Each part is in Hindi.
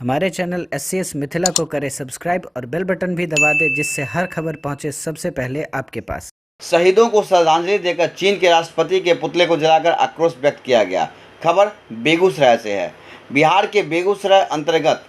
हमारे चैनल SCS मिथिला को करें सब्सक्राइब और बेल बटन भी दबा दें, जिससे हर खबर पहुंचे सबसे पहले आपके पास। शहीदों को श्रद्धांजलि देकर चीन के राष्ट्रपति के पुतले को जलाकर आक्रोश व्यक्त किया गया। खबर बेगूसराय से है। बिहार के बेगूसराय अंतर्गत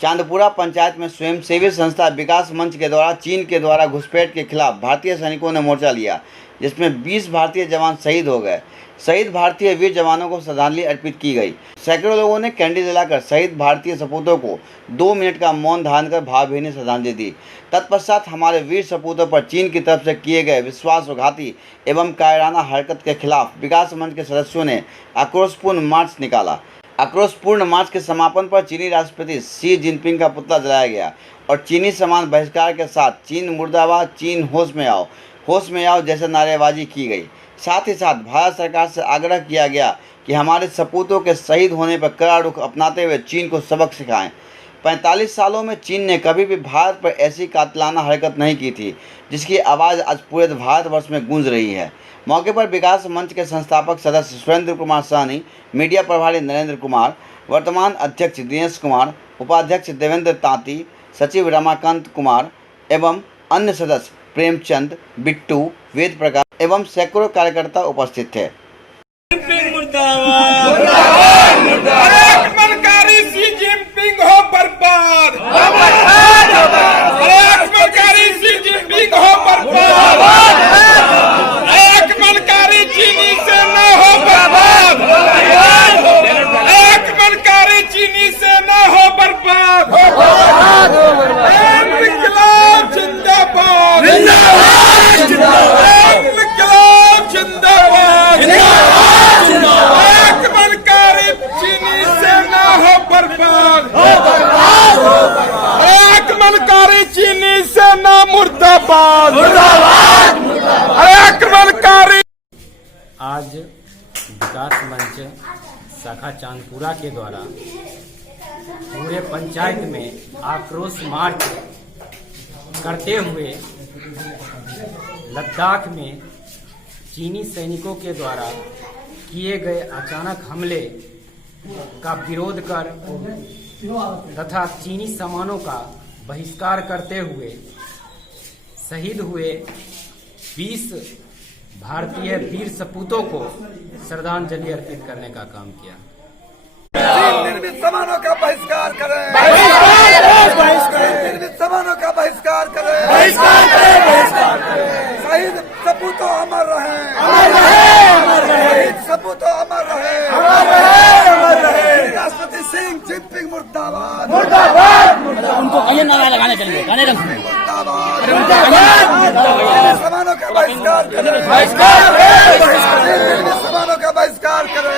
चांदपुरा पंचायत में स्वयंसेवी संस्था विकास मंच के द्वारा चीन के द्वारा घुसपैठ के खिलाफ भारतीय सैनिकों ने मोर्चा लिया, जिसमें 20 भारतीय जवान शहीद हो गए। शहीद भारतीय वीर जवानों को श्रद्धांजलि अर्पित की गई। सैकड़ों लोगों ने कैंडी जलाकर शहीद भारतीय सपूतों को 2 मिनट का मौन धारण कर भावभीनी श्रद्धांजलि दी। तत्पश्चात हमारे वीर सपूतों पर चीन की तरफ से किए गए विश्वासघाती एवं कायराना हरकत के खिलाफ विकास मंच के सदस्यों ने आक्रोशपूर्ण मार्च निकाला। आक्रोशपूर्ण मार्च के समापन पर चीनी राष्ट्रपति शी जिनपिंग का पुतला जलाया गया और चीनी समान बहिष्कार के साथ चीन मुर्दाबाद, चीन होश में आओ जैसे नारेबाजी की गई। साथ ही साथ भारत सरकार से आग्रह किया गया कि हमारे सपूतों के शहीद होने पर कड़ा रुख अपनाते हुए चीन को सबक सिखाएं। 45 सालों में चीन ने कभी भी भारत पर ऐसी कातिलाना हरकत नहीं की थी, जिसकी आवाज़ आज पूरे भारतवर्ष में गूंज रही है। मौके पर विकास मंच के संस्थापक सदस्य सुरेंद्र कुमार साहनी, मीडिया प्रभारी नरेंद्र कुमार, वर्तमान अध्यक्ष दिनेश कुमार, उपाध्यक्ष देवेंद्र तांती, सचिव रमाकांत कुमार एवं अन्य सदस्य प्रेमचंद, बिट्टू, वेद प्रकाश एवं सैकड़ों कार्यकर्ता उपस्थित थे। शी जिनपिंग हो बर्बाद, शी जिनपिंग हो बर्बाद, एक मनकारी चीनी से न हो बर्बाद, एक मनकारी चीनी से न हो बर्बाद। इनकलाब जिंदाबाद, इनकलाब जिंदाबाद, एक मनकारी चीनी से न हो बर्बाद, एक मनकारी चीनी से न मुर्दाबाद, एक मनकारी। आज विकास मंच शाखा चांदपुरा के द्वारा पूरे पंचायत में आक्रोश मार्च करते हुए लद्दाख में चीनी सैनिकों के द्वारा किए गए अचानक हमले का विरोध कर तथा चीनी सामानों का बहिष्कार करते हुए शहीद हुए 20 भारतीय वीर सपूतों को श्रद्धांजलि अर्पित करने का काम किया। निर्मित सामानों का बहिष्कार करें, निर्मित सामानों का बहिष्कार करें, शहीद सपूतों अमर रहे, शहीद सपूतों अमर रहे, राष्ट्रपति सिंह जिनपिंग मुर्दाबाद, उनको कहीं नारा लगाने के लिए मुर्दाबाद, सामानों का बहिष्कार करें, निर्मित सामानों का बहिष्कार करें,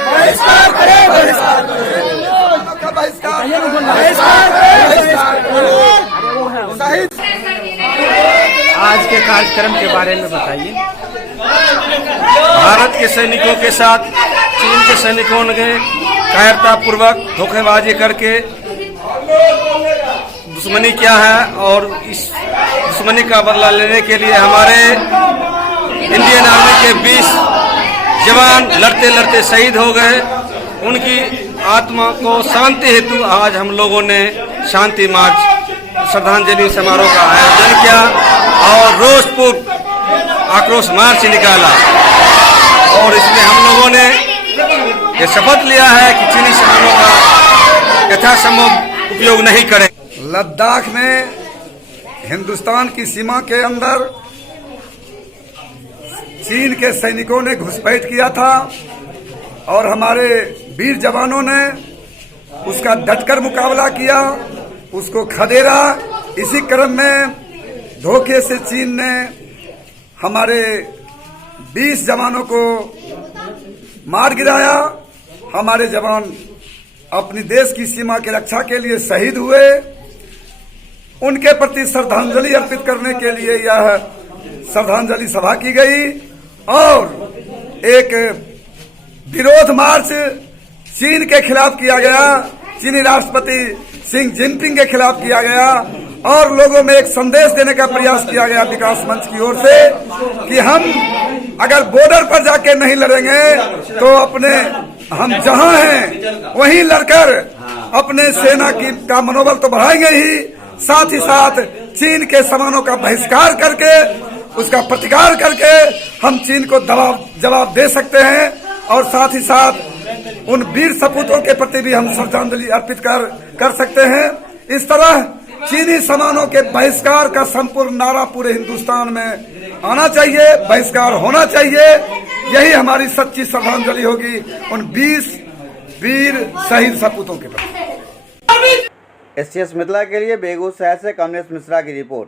आज के कार्यक्रम के बारे में बताइए। भारत के सैनिकों के साथ चीन के सैनिकों ने कायरतापूर्वक धोखेबाजी करके दुश्मनी किया है और इस दुश्मनी का बदला लेने के लिए हमारे इंडियन आर्मी के 20 जवान लड़ते लड़ते शहीद हो गए। उनकी आत्मा को शांति हेतु आज हम लोगों ने शांति मार्च श्रद्धांजलि समारोह का आयोजन किया और रोषपूर्ण आक्रोश मार्च निकाला और इसमें हम लोगों ने ये शपथ लिया है कि चीनी सामानों का यथासंभव उपयोग नहीं करें। लद्दाख में हिंदुस्तान की सीमा के अंदर चीन के सैनिकों ने घुसपैठ किया था और हमारे वीर जवानों ने उसका डटकर मुकाबला किया, उसको खदेड़ा। इसी क्रम में धोखे से चीन ने हमारे 20 जवानों को मार गिराया। हमारे जवान अपनी देश की सीमा की रक्षा के लिए शहीद हुए। उनके प्रति श्रद्धांजलि अर्पित करने के लिए यह श्रद्धांजलि सभा की गई और एक विरोध मार्च चीन के खिलाफ किया गया, चीनी राष्ट्रपति सिंह जिनपिंग के खिलाफ किया गया और लोगों में एक संदेश देने का प्रयास किया गया विकास मंच की ओर से कि हम अगर बॉर्डर पर जाके नहीं लड़ेंगे तो अपने हम जहां हैं वहीं लड़कर अपने सेना का मनोबल तो बढ़ाएंगे ही, साथ ही साथ चीन के सामानों का बहिष्कार करके उसका प्रतिकार करके हम चीन को जवाब दे सकते हैं। और साथ ही साथ उन वीर सपूतों के प्रति भी हम श्रद्धांजलि अर्पित कर सकते हैं। इस तरह चीनी सामानों के बहिष्कार का संपूर्ण नारा पूरे हिंदुस्तान में आना चाहिए, बहिष्कार होना चाहिए। यही हमारी सच्ची श्रद्धांजलि होगी उन 20 वीर शहीद सपूतों के प्रति। SCS मिथिला के लिए बेगूसराय से कमलेश मिश्रा की रिपोर्ट।